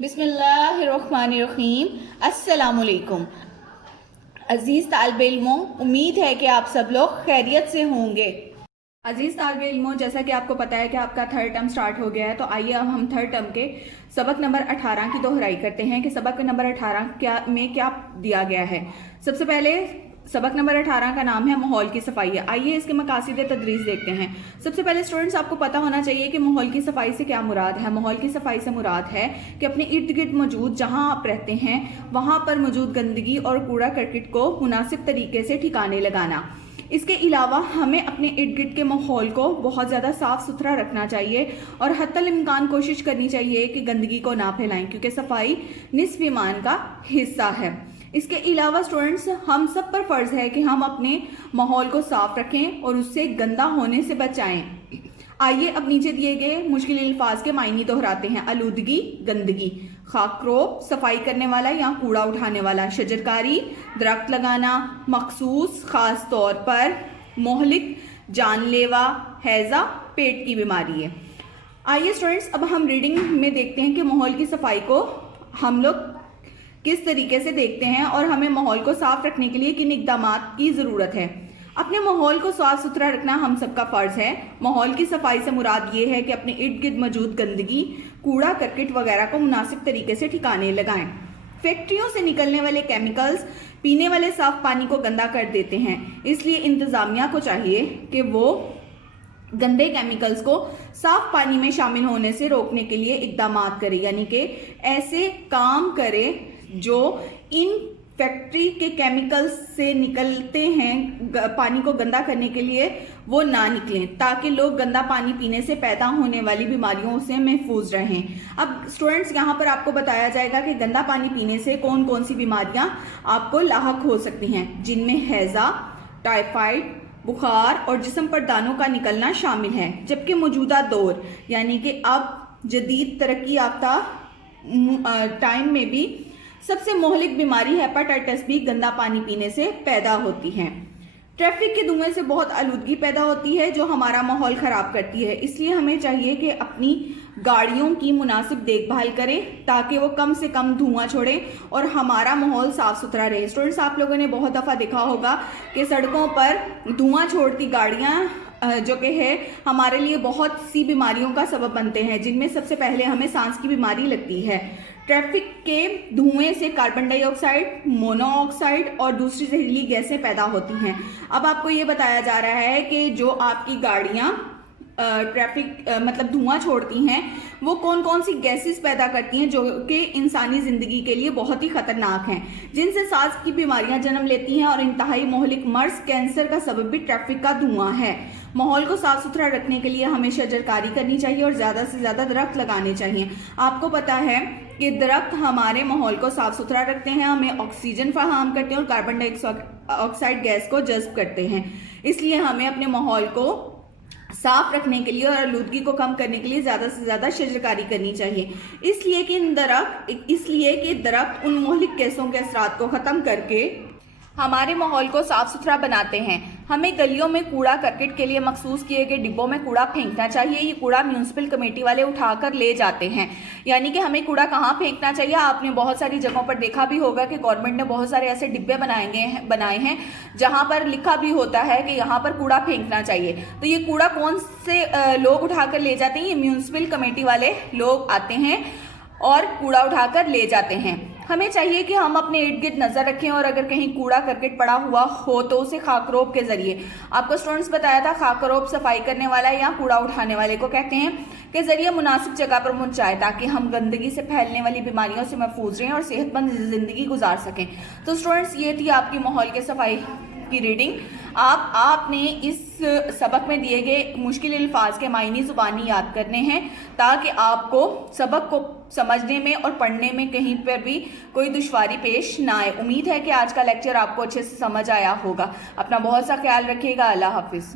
बिस्मिल्लाहिर्रहमानिर्रहीम। अस्सलामुअलैकुम। अजीज़ तालिब इल्मों, उम्मीद है कि आप सब लोग खैरियत से होंगे। अजीज़ तालिब इल्मों, जैसा कि आपको पता है कि आपका थर्ड टर्म स्टार्ट हो गया है, तो आइए अब हम थर्ड टर्म के सबक नंबर 18 की दोहराई करते हैं कि सबक नंबर 18 में क्या दिया गया है। सबसे पहले सबक नंबर 18 का नाम है माहौल की सफाई। आइए इसके मकासिद तदरीस देखते हैं। सबसे पहले स्टूडेंट्स, आपको पता होना चाहिए कि माहौल की सफाई से क्या मुराद है। माहौल की सफाई से मुराद है कि अपने इर्द गिर्द मौजूद जहां आप रहते हैं वहां पर मौजूद गंदगी और कूड़ा करकट को मुनासिब तरीके से ठिकाने लगाना। इसके अलावा हमें अपने इर्द गिर्द के माहौल को बहुत ज़्यादा साफ सुथरा रखना चाहिए और हत्तल इम्कान कोशिश करनी चाहिए कि गंदगी को ना फैलाएं, क्योंकि सफाई निस्फ ईमान का हिस्सा है। इसके अलावा स्टूडेंट्स, हम सब पर फर्ज है कि हम अपने माहौल को साफ रखें और उससे गंदा होने से बचाएं। आइए अब नीचे दिए गए मुश्किल अल्फाज के मायने दोहराते हैं। आलूदगी, गंदगी। खाकरोब, सफाई करने वाला या कूड़ा उठाने वाला। शजरकारी, दरख्त लगाना। मखसूस, खास तौर पर। मोहलिक, जानलेवा। हैजा, पेट की बीमारी है। आइए स्टूडेंट्स, अब हम रीडिंग में देखते हैं कि माहौल की सफाई को हम लोग किस तरीके से देखते हैं और हमें माहौल को साफ रखने के लिए किन इक़दामात की ज़रूरत है। अपने माहौल को साफ सुथरा रखना हम सबका फ़र्ज़ है। माहौल की सफाई से मुराद ये है कि अपने इर्द गिर्द मौजूद गंदगी, कूड़ा करकट वगैरह को मुनासिब तरीके से ठिकाने लगाएं। फैक्ट्रियों से निकलने वाले केमिकल्स पीने वाले साफ पानी को गंदा कर देते हैं, इसलिए इंतज़ामिया को चाहिए कि वो गंदे केमिकल्स को साफ पानी में शामिल होने से रोकने के लिए इक़दामात करे, यानी कि ऐसे काम करे जो इन फैक्ट्री के केमिकल्स से निकलते हैं पानी को गंदा करने के लिए, वो ना निकलें, ताकि लोग गंदा पानी पीने से पैदा होने वाली बीमारियों से महफूज रहें। अब स्टूडेंट्स, यहाँ पर आपको बताया जाएगा कि गंदा पानी पीने से कौन कौन सी बीमारियां आपको लाहक हो सकती हैं, जिनमें हैजा, टाइफाइड, बुखार और जिस्म पर दानों का निकलना शामिल है। जबकि मौजूदा दौर यानी कि अब जदीद तरक्की याफ्ता टाइम में भी सबसे मोहलिक बीमारी हेपेटाइटिस भी गंदा पानी पीने से पैदा होती है। ट्रैफिक के धुएं से बहुत आलूदगी पैदा होती है जो हमारा माहौल खराब करती है, इसलिए हमें चाहिए कि अपनी गाड़ियों की मुनासिब देखभाल करें ताकि वो कम से कम धुआं छोड़ें और हमारा माहौल साफ सुथरा रहे। स्टूडेंट्स, आप लोगों ने बहुत दफ़ा देखा होगा कि सड़कों पर धुआं छोड़ती गाड़ियाँ जो कि है हमारे लिए बहुत सी बीमारियों का सबब बनते हैं, जिनमें सबसे पहले हमें सांस की बीमारी लगती है। ट्रैफिक के धुएं से कार्बन डाइऑक्साइड, मोनोऑक्साइड और दूसरी जहरीली गैसें पैदा होती हैं। अब आपको ये बताया जा रहा है कि जो आपकी गाड़ियां ट्रैफिक मतलब धुआं छोड़ती हैं, वो कौन कौन सी गैसेस पैदा करती हैं जो कि इंसानी ज़िंदगी के लिए बहुत ही ख़तरनाक हैं, जिनसे सांस की बीमारियां जन्म लेती हैं और इंतहाई मोहलिक मर्ज कैंसर का सबब भी ट्रैफिक का धुआं है। माहौल को साफ सुथरा रखने के लिए हमें शजरकारी करनी चाहिए और ज़्यादा से ज़्यादा दरख्त लगाने चाहिए। आपको पता है कि दरख्त हमारे माहौल को साफ सुथरा रखते हैं, हमें ऑक्सीजन फराहम करते हैं और कार्बन डाइऑक्साइड गैस को जज्ब करते हैं। इसलिए हमें अपने माहौल को साफ रखने के लिए और आलूदगी को कम करने के लिए ज़्यादा से ज़्यादा शजरकारी करनी चाहिए। इसलिए कि दरख्त उन मोहलिक गैसों के असरात को ख़त्म करके हमारे माहौल को साफ सुथरा बनाते हैं। हमें गलियों में कूड़ा करकट के लिए मखसूस किए गए डिब्बों में कूड़ा फेंकना चाहिए। ये कूड़ा म्यूनसिपल कमेटी वाले उठाकर ले जाते हैं, यानी कि हमें कूड़ा कहाँ फेंकना चाहिए। आपने बहुत सारी जगहों पर देखा भी होगा कि गवर्नमेंट ने बहुत सारे ऐसे डिब्बे बनाए हैं जहाँ पर लिखा भी होता है कि यहाँ पर कूड़ा फेंकना चाहिए। तो ये कूड़ा कौन से लोग उठाकर ले जाते हैं? ये म्यूनसिपल कमेटी वाले लोग आते हैं और कूड़ा उठाकर ले जाते हैं। हमें चाहिए कि हम अपने इर्द गिर्द नज़र रखें और अगर कहीं कूड़ा करकट पड़ा हुआ हो तो उसे खाकरोब के ज़रिए, आपको स्टूडेंट्स बताया था, खाकरोब सफाई करने वाला या कूड़ा उठाने वाले को कहते हैं, के ज़रिए मुनासिब जगह पर पहुँचाएं ताकि हम गंदगी से फैलने वाली बीमारियों से महफूज रहें और सेहतमंद ज़िंदगी गुजार सकें। तो स्टूडेंट्स, ये थी आपकी माहौल के सफाई की रीडिंग। आपने इस सबक में दिए गए मुश्किल अल्फाज के मायने ज़ुबानी याद करने हैं ताकि आपको सबक को समझने में और पढ़ने में कहीं पर भी कोई दुश्वारी पेश ना आए। उम्मीद है कि आज का लेक्चर आपको अच्छे से समझ आया होगा। अपना बहुत सा ख्याल रखिएगा। अल्लाह हाफिज़।